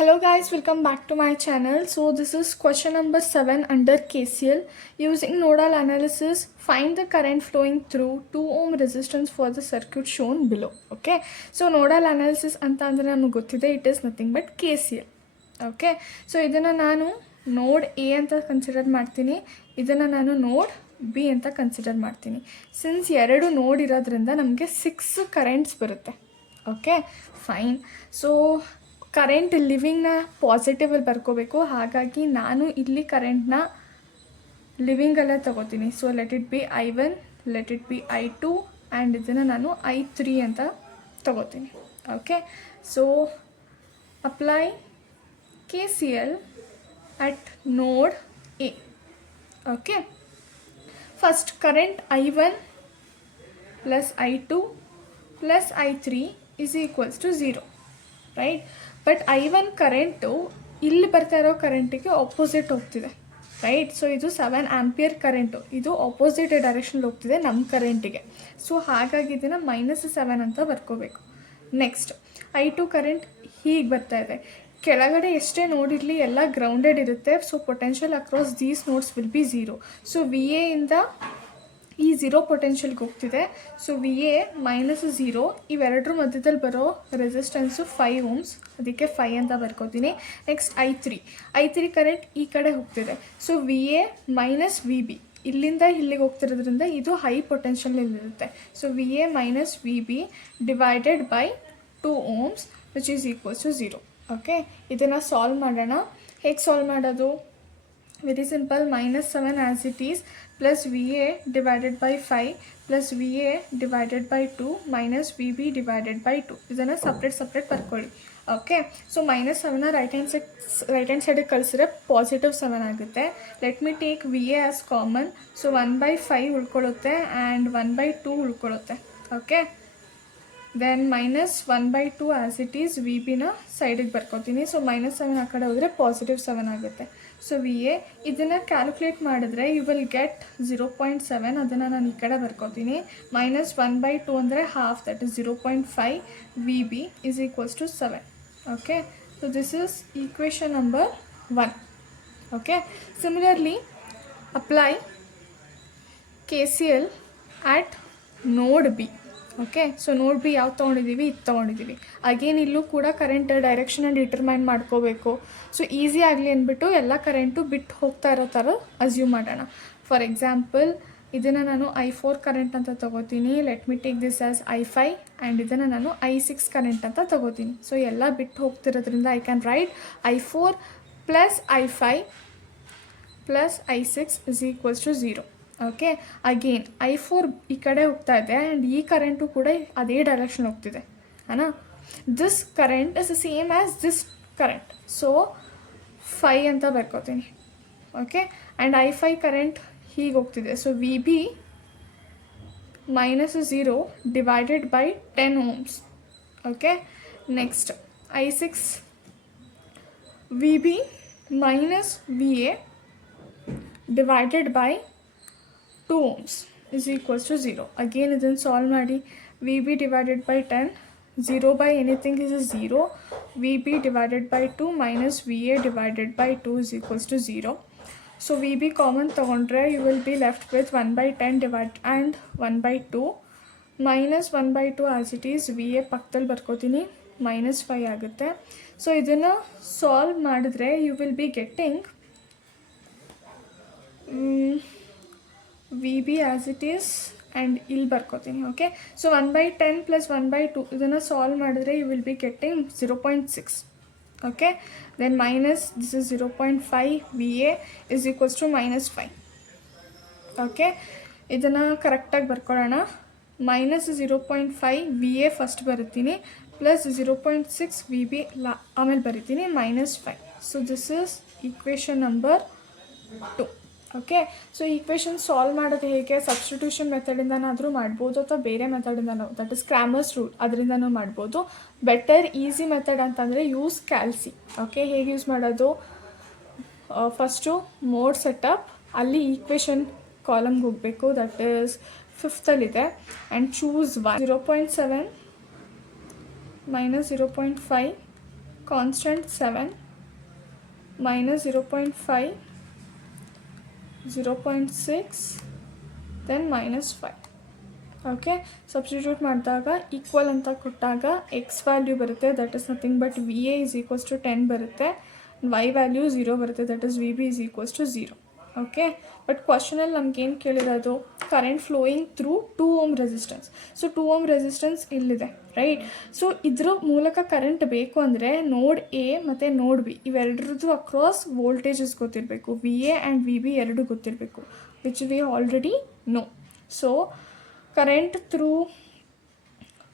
Hello guys, welcome back to my channel. So this is question number 7 under KCL. Using nodal analysis, find the current flowing through 2 ohm resistance for the circuit shown below. Okay, so nodal analysis anta andre namagu gottide, it is nothing but KCL. Okay, so idanna nanu node A anta consider ಮಾಡ್ತೀನಿ, ಇದನ್ನ ನಾನು node B ಅಂತ consider ಮಾಡ್ತೀನಿ. Since ಎರಡು ನೋಡ್ ಇರೋದ್ರಿಂದ ನಮಗೆ 6 currents ಬರುತ್ತೆ. Okay fine. ಸೊ ಕರೆಂಟ್ ಲಿವಿಂಗ್ನ ಪಾಸಿಟಿವಲ್ಲಿ ಬರ್ಕೋಬೇಕು, ಹಾಗಾಗಿ ನಾನು ಇಲ್ಲಿ ಕರೆಂಟ್ನ ಲಿವಿಂಗಲ್ಲೇ ತಗೋತೀನಿ. So let it be I1, let it be I2 and ಇದನ್ನು ನಾನು I3 ಅಂತ ತಗೋತೀನಿ. Okay, so apply KCL at node A. Okay, first current I1 plus I2 plus I3 is equals to 0, right? But I1 current ಇಲ್ಲಿ ಬರ್ತಾ ಇರೋ ಕರೆಂಟಿಗೆ opposite ಹೋಗ್ತಿದೆ, right? So ಇದು 7 ampere current, ಇದು ಆಪೋಸಿಟ್ ಡೈರೆಕ್ಷನಲ್ಲಿ ಹೋಗ್ತಿದೆ ನಮ್ಮ ಕರೆಂಟಿಗೆ. ಸೊ ಹಾಗಾಗಿ ಇದನ್ನು -7 ಅಂತ ಬರ್ಕೋಬೇಕು. ನೆಕ್ಸ್ಟ್ I2 ಕರೆಂಟ್ ಹೀಗೆ ಬರ್ತಾ ಇದೆ, ಕೆಳಗಡೆ ಎಷ್ಟೇ ನೋಡಿರಲಿ ಎಲ್ಲ ಗ್ರೌಂಡೆಡ್ ಇರುತ್ತೆ. So potential across these notes will be 0. So VA ಇಂದ ಈ 0 ಪೊಟೆನ್ಷಿಯಲ್ಗೆ ಹೋಗ್ತಿದೆ. ಸೊ VA -0, ಇವೆರಡರ ಮಧ್ಯದಲ್ಲಿ ಬರೋ ರೆಸಿಸ್ಟೆನ್ಸು 5 ohms, ಅದಕ್ಕೆ 5 ಅಂತ ಬರ್ಕೋತೀನಿ. ನೆಕ್ಸ್ಟ್ I3 ಕರೆಂಟ್ ಈ ಕಡೆ ಹೋಗ್ತಿದೆ. ಸೊ VA - VB ಇಲ್ಲಿಂದ ಇಲ್ಲಿಗೆ ಹೋಗ್ತಿರೋದ್ರಿಂದ ಇದು ಹೈ ಪೊಟೆನ್ಷಿಯಲ್ನಲ್ಲಿರುತ್ತೆ. So VA - VB divided by 2 ohms which is equals to 0. Okay, ಇದನ್ನು ಸಾಲ್ವ್ ಮಾಡೋಣ. ಹೇಗೆ ಸಾಲ್ವ್ ಮಾಡೋದು? Very simple. -7 as it is plus VA divided by 5 plus VA divided by 2 minus VB divided by 2. ಇದನ್ನು separate ಬರ್ಕೊಳ್ಳಿ. Okay, so -7ನ right hand ಸೈಡಿಗೆ ಕಳಿಸಿದ್ರೆ +7 ಆಗುತ್ತೆ. Let me take VA as common. So 1/5 ಉಳ್ಕೊಳ್ಳುತ್ತೆ and 1/2 ಉಳ್ಕೊಳ್ಳುತ್ತೆ. Okay, then -1/2 as it is VBನ ಸೈಡಿಗೆ ಬರ್ಕೋತೀನಿ. ಸೊ -7 ಆ ಕಡೆ ಹೋದರೆ +7 ಆಗುತ್ತೆ. ಸೊ VA ಇದನ್ನು ಕ್ಯಾಲ್ಕುಲೇಟ್ ಮಾಡಿದ್ರೆ ಯು ವಿಲ್ ಗೆಟ್ 0.7. ಅದನ್ನು ನಾನು ಈ ಕಡೆ ಬರ್ಕೋತೀನಿ. -1/2 ಅಂದರೆ half, that is 0.5. VB is equals to 7. Okay, so this is equation number 1. Okay, similarly apply KCL at node B. Okay, so node B ಯಾವ್ದು ತೊಗೊಂಡಿದ್ದೀವಿ? ಇದು ತೊಗೊಂಡಿದ್ದೀವಿ. ಅಗೇನ್ ಇಲ್ಲೂ ಕೂಡ ಕರೆಂಟ್ ಡೈರೆಕ್ಷನ್ನ ಡಿಟರ್ಮೈನ್ ಮಾಡ್ಕೋಬೇಕು. ಸೊ ಈಸಿ ಆಗಲಿ ಅಂದ್ಬಿಟ್ಟು ಎಲ್ಲ ಕರೆಂಟು ಬಿಟ್ಟು ಹೋಗ್ತಾ ಇರೋ ಥರ ಅಸ್ಯೂಮ್ ಮಾಡೋಣ. ಫಾರ್ ಎಕ್ಸಾಂಪಲ್ ಇದನ್ನು ನಾನು I4 ಕರೆಂಟ್ ಅಂತ ತೊಗೋತೀನಿ. Let me take this as I5 and ಇದನ್ನು ನಾನು I6 ಕರೆಂಟ್ ಅಂತ ತೊಗೋತೀನಿ. ಸೊ ಎಲ್ಲ ಬಿಟ್ಟು ಹೋಗ್ತಿರೋದ್ರಿಂದ I can write I4 plus I5 plus I6 is equals to 0. Okay, again I4 ಈ ಕಡೆ ಹೋಗ್ತಾ ಇದೆ ಆ್ಯಂಡ್ ಈ ಕರೆಂಟು ಕೂಡ ಅದೇ ಡೈರೆಕ್ಷನ್ ಹೋಗ್ತಿದೆ, ಅನಾ? This current is the same as this current. So 5 ಅಂತ ಬರ್ಕೋತೀನಿ. ಓಕೆ, ಆ್ಯಂಡ್ I5 ಕರೆಂಟ್ ಹೀಗೆ ಹೋಗ್ತಿದೆ. So VB -0 divided by 10 ohms. Okay, next I6 VB -VA divided by 2 ohms is equals to 0. Again ಇದನ್ನು solve ಮಾಡಿ. VB divided by 10, 0 by anything is a 0. VB divided by 2 minus VA divided by 2 is equals to 0. So VB common ತೊಗೊಂಡ್ರೆ you will be left with 1/10 divided and 1/2 minus 1/2 as it is. VA ಪಕ್ಕದಲ್ಲಿ ಬರ್ಕೋತೀನಿ, -5 ಆಗುತ್ತೆ. So ಇದನ್ನು solve ಮಾಡಿದ್ರೆ you will be getting VB as it is and ಇಲ್ಲಿ ಬರ್ಕೋತೀನಿ. Okay, so 1/10 plus 1/2 ಇದನ್ನು solve ಮಾಡಿದ್ರೆ you will be getting 0.6. Okay, then minus this is 0.5. VA is equals to -5. Okay, ಇದನ್ನು ಕರೆಕ್ಟಾಗಿ ಬರ್ಕೊಳ್ಳೋಣ. -0.5 VA ಫಸ್ಟ್ ಬರಿತೀನಿ, plus 0.6 VB ಆಮೇಲೆ ಬರಿತೀನಿ, -5. So this is equation number 2. Okay, so equation solve ಮಾಡೋದು ಹೇಗೆ? ಸಬ್ಸ್ಟಿಟ್ಯೂಷನ್ ಮೆಥಡಿಂದನಾದರೂ ಮಾಡ್ಬೋದು ಅಥವಾ ಬೇರೆ ಮೆಥಡಿಂದನೂ, ದಟ್ ಇಸ್ ಕ್ರಾಮರ್ಸ್ ರೂಲ್, ಅದರಿಂದನೂ ಮಾಡ್ಬೋದು. ಬೆಟರ್ ಈಸಿ ಮೆಥಡ್ ಅಂತಂದರೆ ಯೂಸ್ ಕ್ಯಾಲ್ಸಿ. ಓಕೆ, ಹೇಗೆ ಯೂಸ್ ಮಾಡೋದು? ಫಸ್ಟು ಮೋಡ್ ಸೆಟಪ್, ಅಲ್ಲಿ ಈಕ್ವೇಷನ್ ಕಾಲಮ್ಗೆ ಹೋಗಬೇಕು, that is 5th and choose 1. 0.7 -0.5 constant 7 minus 0.5, 0.6, then minus 5. Okay, substitute ಮಾಡಿದಾಗ ಈಕ್ವಲ್ ಅಂತ ಕೊಟ್ಟಾಗ ಎಕ್ಸ್ ವ್ಯಾಲ್ಯೂ ಬರುತ್ತೆ, that is nothing but V A is equals to 10 ಬರುತ್ತೆ, y value 0 ಬರುತ್ತೆ, that is V B is equals to 0. Okay, but ಕ್ವಶನಲ್ಲಿ ನಮಗೇನು ಕೇಳಿರೋದು current flowing through 2 ohm resistance. So 2 ohm resistance ಇಲ್ಲಿದೆ right. So ಇದ್ರ ಮೂಲಕ ಕರೆಂಟ್ ಬೇಕು ಅಂದರೆ ನೋಡ್ ಎ ಮತ್ತು ನೋಡ್ ಬಿ ಇವೆರಡರದ್ದು ಅಕ್ರಾಸ್ ವೋಲ್ಟೇಜಸ್ ಗೊತ್ತಿರಬೇಕು, V A and we B ಎರಡು ಗೊತ್ತಿರಬೇಕು, which we already no. So current through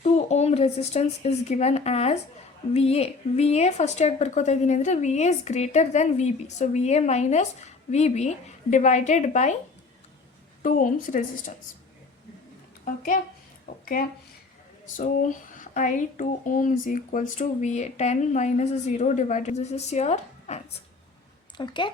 2 ohm resistance is given as VA. VA first ಯಾಕೆ ಬರ್ಕೋತಾ ಇದ್ದೀನಿ ಅಂದರೆ VA is greater than VB. So VA minus VB divided by 2 ohms resistance. Okay. So I 2 ohm is equals to VA. 10 minus 0 divided. This is your answer. Okay.